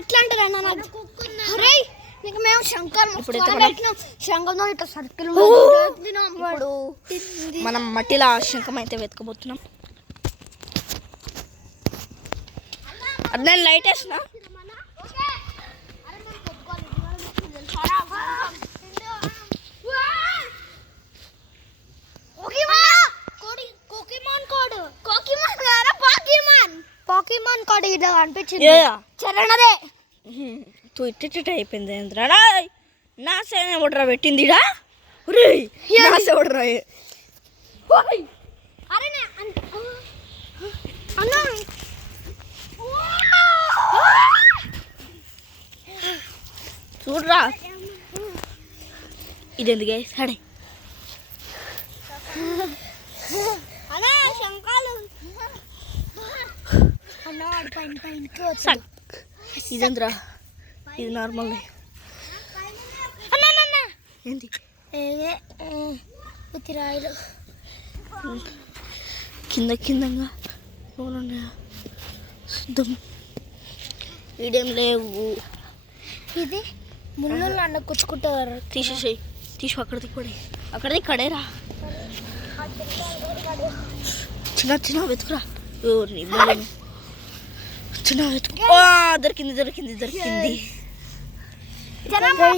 ఎట్లా అంటారు నీకు మేము శంఖంలో ఇట్లా సర్కిల్ ఇప్పుడు మనం మట్టిలో శంఖం అయితే వెతకబోతున్నాం. అది నేను లైట్ వేసిన పోకీమాన్ కోడ్ ఇట్లా అనిపించింది. చరణదే ఇట్ట అయిపోయింది. ఏంద్రా నా సేన ఎవడరా పెట్టింది ఇడా నా సేవడరా చూడరా ఇదెందుకే సడే ఇదేంద్రా ఇది నార్మల్ ఏంటి ఉతిరాయిలు కిందంగా శుద్ధం ఇదేం లేవు. ఇది ముళ్ళు అన్న కుచ్చుకుంటారు. తీసేసేయి తీసు అక్కడిది కడేరా చిన్న వెతుకురా చిన్న వెతుకు. దొరికింది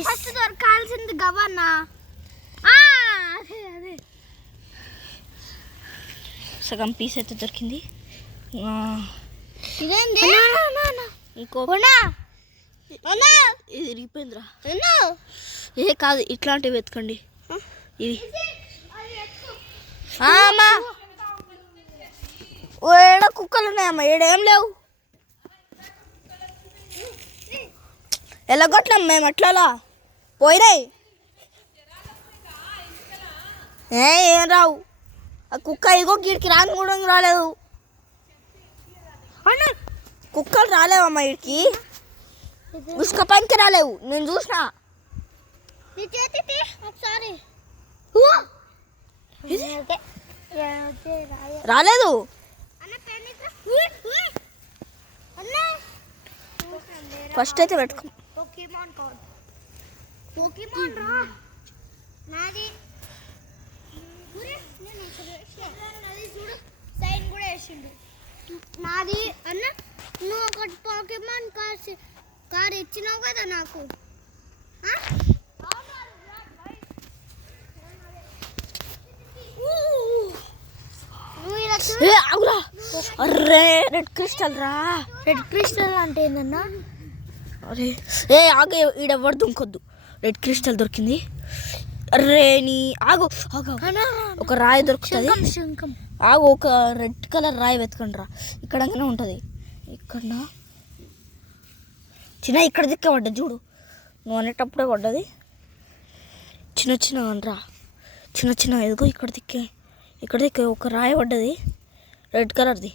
ఫస్ట్ దొరకాల్సింది గవన్నా. సగం పీస్ అయితే దొరికింది. ఇంకో ఇది ఇరిగిపోయిందిరా. ఏ కాదు ఇట్లాంటివి వెతకండి. ఇవి అమ్మా ఏడ కుక్కలు ఉన్నాయమ్మా, ఏడేం లేవు. ఎలాగొట్టాం మేము అట్లా పోయినాయి. ఏం రావు. ఆ కుక్క ఇదిగో గీడికి రాని కూడా రాలేదు. కుక్కలు రాలేవమ్మా వీడికి, ఉసుక పనికి రాలేవు. నేను చూసిన రాలేదు. ఫస్ట్ అయితే పెట్టుకో. నాది అన్న నువ్వు ఒకటి పోకీమాన్ కార్ ఇచ్చినావు కదా నాకు. అర్రే రెడ్ క్రిస్టల్ రా. రెడ్ క్రిస్టల్ అంటే ఏందన్నా? అరే ఆగే ఈడెవరు దుంకొద్దు. రెడ్ క్రిస్టల్ దొరికింది. అర్రే నీ ఆగు ఒక రాయి దొరుకుతుంది. ఆగు ఒక రెడ్ కలర్ రాయి వెతకండి రా. ఇక్కడనే ఉంటుంది. ఇక్కడ చిన్న ఇక్కడ దిక్కే పడ్డది చూడు. నువ్వు అనేటప్పుడే పడ్డది. చిన్న రా చిన్న ఎదుగో ఇక్కడ దిక్కే ఒక రాయి పడ్డది. రెడ్ కలర్ది.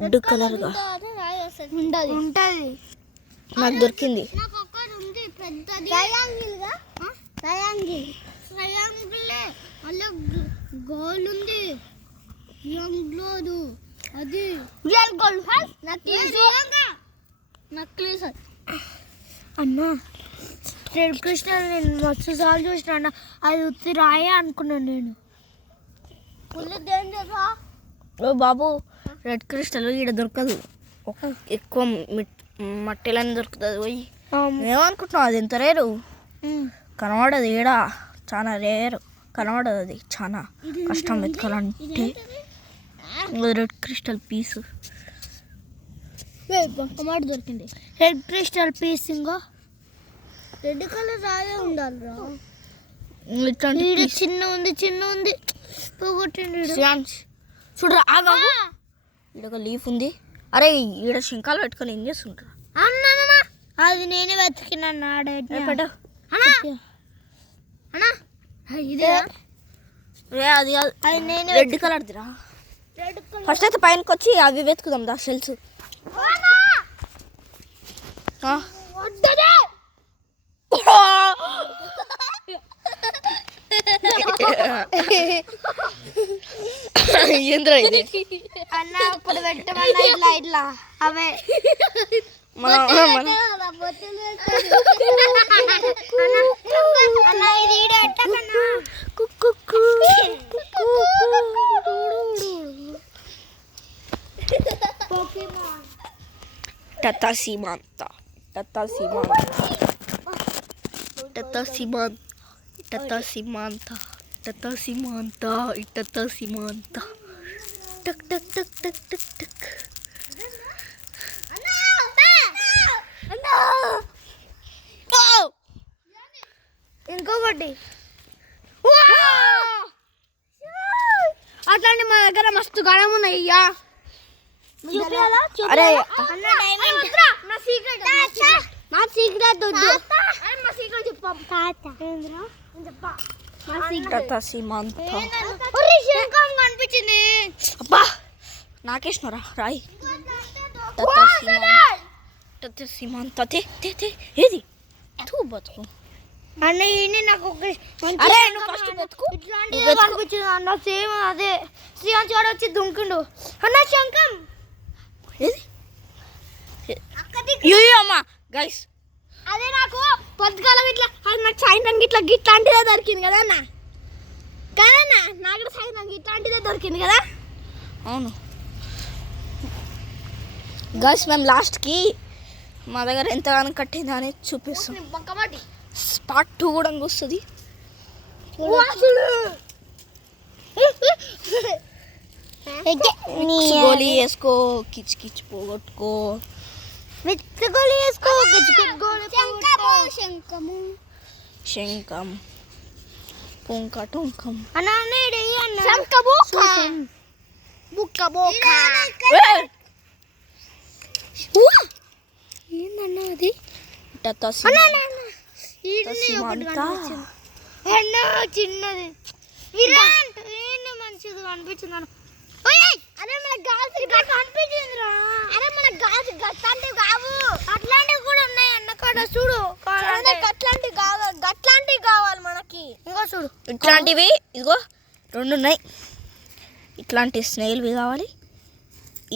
రెడ్ కలర్గా ఉంటుంది. నాకు దొరికింది. గోల్ ఉంది అది నక్లీస్ అన్నా. రెడ్ క్రిస్టల్ నేను మస్తు సార్లు చూసిన అన్న. అది ఉత్తి రాయే అనుకున్నాను నేను. ఓ బాబు రెడ్ క్రిస్టల్ ఈడ దొరకదు. ఎక్కువ మట్టిలోనే దొరుకుతుంది. పోయి ఏమనుకుంటున్నావు? అది ఎంత రేరు కనబడదు. ఈడ చాలా రేరు కనబడదు. అది చాలా కష్టం వెతకాలంటే. రెడ్ క్రిస్టల్ పీసు దొరికింది. రెడ్ క్రిస్టల్ పీస్ ఇంకో రెడ్ కలర్ రాయే ఉండాలి రా. చిన్న ఉంది పోగొట్టిండు. చూడరా ఆగా ఈడ ఒక లీఫ్ ఉంది. అరే ఈడ శంఖాలు పెట్టుకొని ఏం చేస్తుంటారా? అది నేనే వెతికినా. అది రెడ్ కలర్ దిరా. ఫస్ట్ అయితే పైనకి వచ్చి అవి వెతుకుదాం దా షెల్స్. ఏంద్రా ఇది అన్న ఇప్పుడు పెట్టమన్నా ఇట్లా ఇట్లా అవే అన్న ఇది ఈడ ఎట్టకన్నా Tata Simanta. Tata Simanta. Tata Simanta. Tata Simanta. Tata Simanta. Tata Simanta. Tak tak tak tak tak tak. Oh! ఇంకొకటి అట్లాంటి మా దగ్గర మస్తు గణం ఉన్నాయి అయ్యా. అరే నా సీక్రెట్ వద్దు. మా సీక్రెట్ చెప్పాం Tata Simanta. శంఖం కనిపించింది. అబ్బా నాకేసినరా రాయి. Tata Simanta. Tata Simanta. ఏది తూ బతుకు అన్న ఈయన నాకు ఒక అరే నువ్వు ఫస్ట్ బతుకు. ఇట్లాంటిది కనిపించింది అన్న సేమ్ అదే శ్రీకాంత్ గారు వచ్చి దుంకుండు అన్న శంఖం ఏది అమ్మా గైస్ అదే నాకు పొద్దుకాలం ఇట్లా అది నాకు సాయంత్రం ఇట్లా గిట్లాంటిదే దొరికింది కదా అన్న కదన్న నాకు కూడా సాయంత్రం ఇట్లాంటిదే దొరికింది కదా. అవును గైస్ మేము లాస్ట్కి మా దగ్గర ఎంతగానో కట్టిందా అని చూపిస్తాం. బొక్కమాటి పార్ట్ 2 కూడా వస్తుంది. గోళీ వేసుకో కిచ్ కిచ్ పోగొట్టుకో. విత్తగోలి వేసుకో శంఖము శంఖం పుంక టొంకం అన్న శంఖము బుక్క బోక ఏందన్న అది Tata Simanta. అన్న చిన్నది విరాట్ ఏంటి మంచిది కనిపించింది అన్న. అరే మన గాజు కనిపించిందిరా. అరే మన గాజు గట్లాంటివి కావు అట్లాంటివి కూడా ఉన్నాయి అన్న కాడ చూడు. గట్లాంటివి కావాలి మనకి. ఇంకో చూడు ఇట్లాంటివి ఇదిగో 2 ఉన్నాయి. ఇట్లాంటి స్నేహిల్వి కావాలి,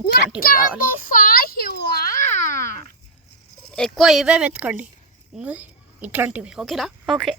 ఇట్లాంటివి కావాలి. ఎక్కువ ఇవే వెతకండి ఇట్లాంటివి. ఓకేనా? ఓకే.